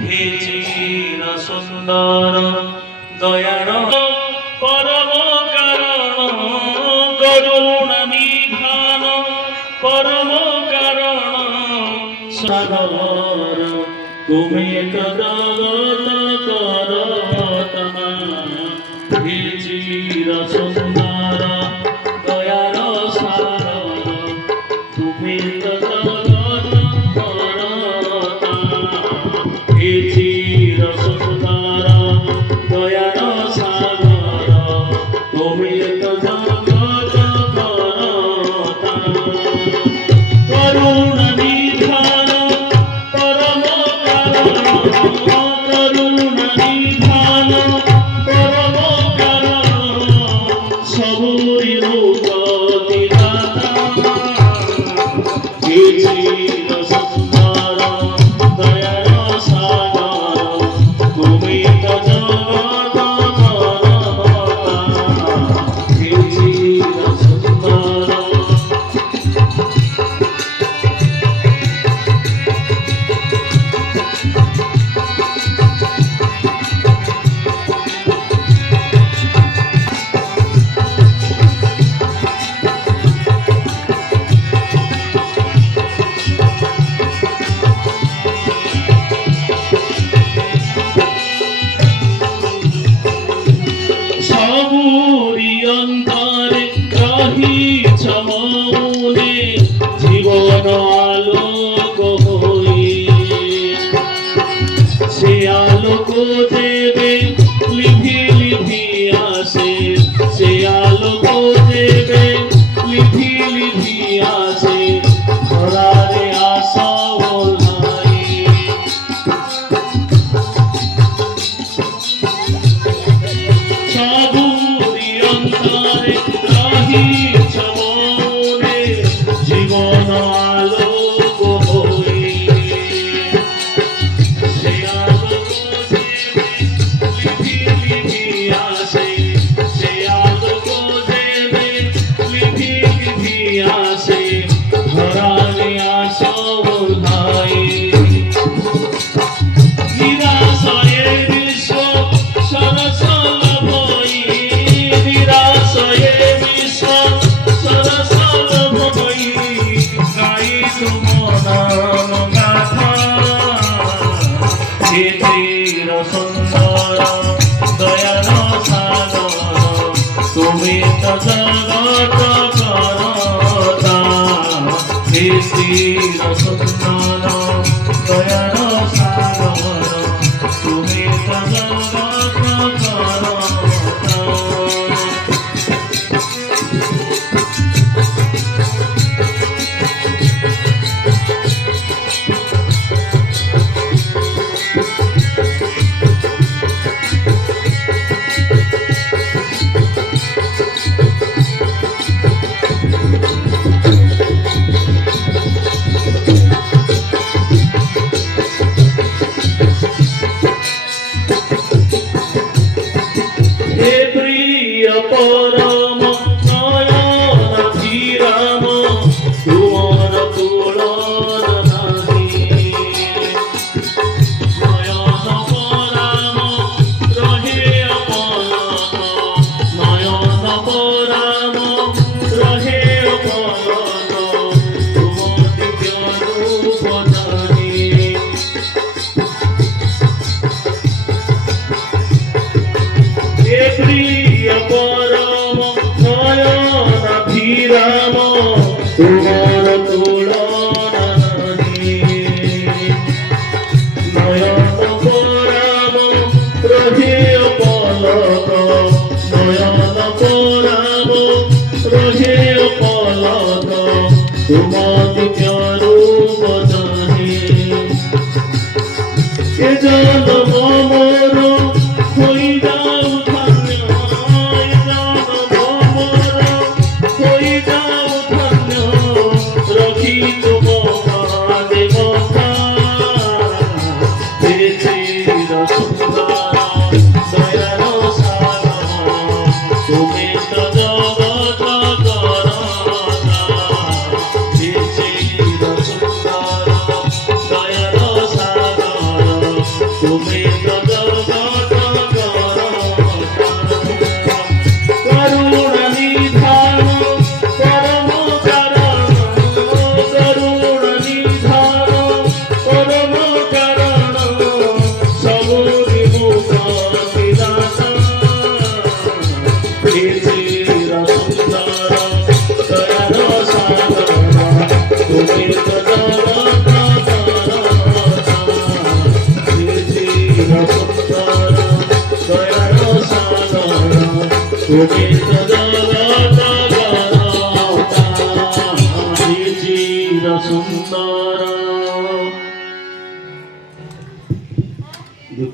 হে চির সুন্দর দয়ার পরম কারণ করুণা নিধান পরম কারণ সাগর তুমি জগত করতমা হে চির সুন্দর দয়ার সাগর তুমি চির সুন্দর দয়ার সাগর তুমি তো জগত করতা করুণা নিধান পরম কারণ করুণা নিধান পরম কারণ সবুরি মুক্তি দাতা হে চির সুন্দর দয়ার সাগর তুমি তো জগত করতা হে চির সুন্দর সবুরি অন্তরে রহিছ মৌনে জীবন আলোক হয়ে সে আলোক দেবে লিভি লিভি আসে সে আলোক দেবে লিভি লিভি আসে ধরারে আশা ওলাই সবুরি অন্তরে রহিছ মৌনে জীবন আলোক হয়ে সে আলোক দেবে লিভি লিভি আসে সে আলোক দেবে লিভি লিভি আসে ধরালে আসা ওলাই নিরাশয়ে বিশ্ব সরসল ভই নিরাশয়ে বিশ্ব সরসল ভই গাই তুমনাম গাথা হে চির সুন্দর দয়ার সাগর তুমি তো জগত করতা হে চির সুন্দর দয়ার সাগর তুমি তো জগত করতা হে প্রিয় পরম নয়ন ধীরাম তুমর তুলন নাহি নয়ন পরাম রহে অপলক নয়ন পরাম রহে অপলক তুম দিব্য রূপ জানি হে প্রিয় পরম নয়ন ধীরাম তুমর তুলন নাহি নয়ন পরাম রহে অপলক নয়ন পরাম রহে অপলক তুম দিব্য রূপ জানি এ জনম মোর হই যাও ধন্য এ জনম মোর হই যাও ধন্য রখি তুম দেবতা হে চির সুন্দর দয়ার সাগর তুমি তো জগত করতা হে চির সুন্দর তুমি সদা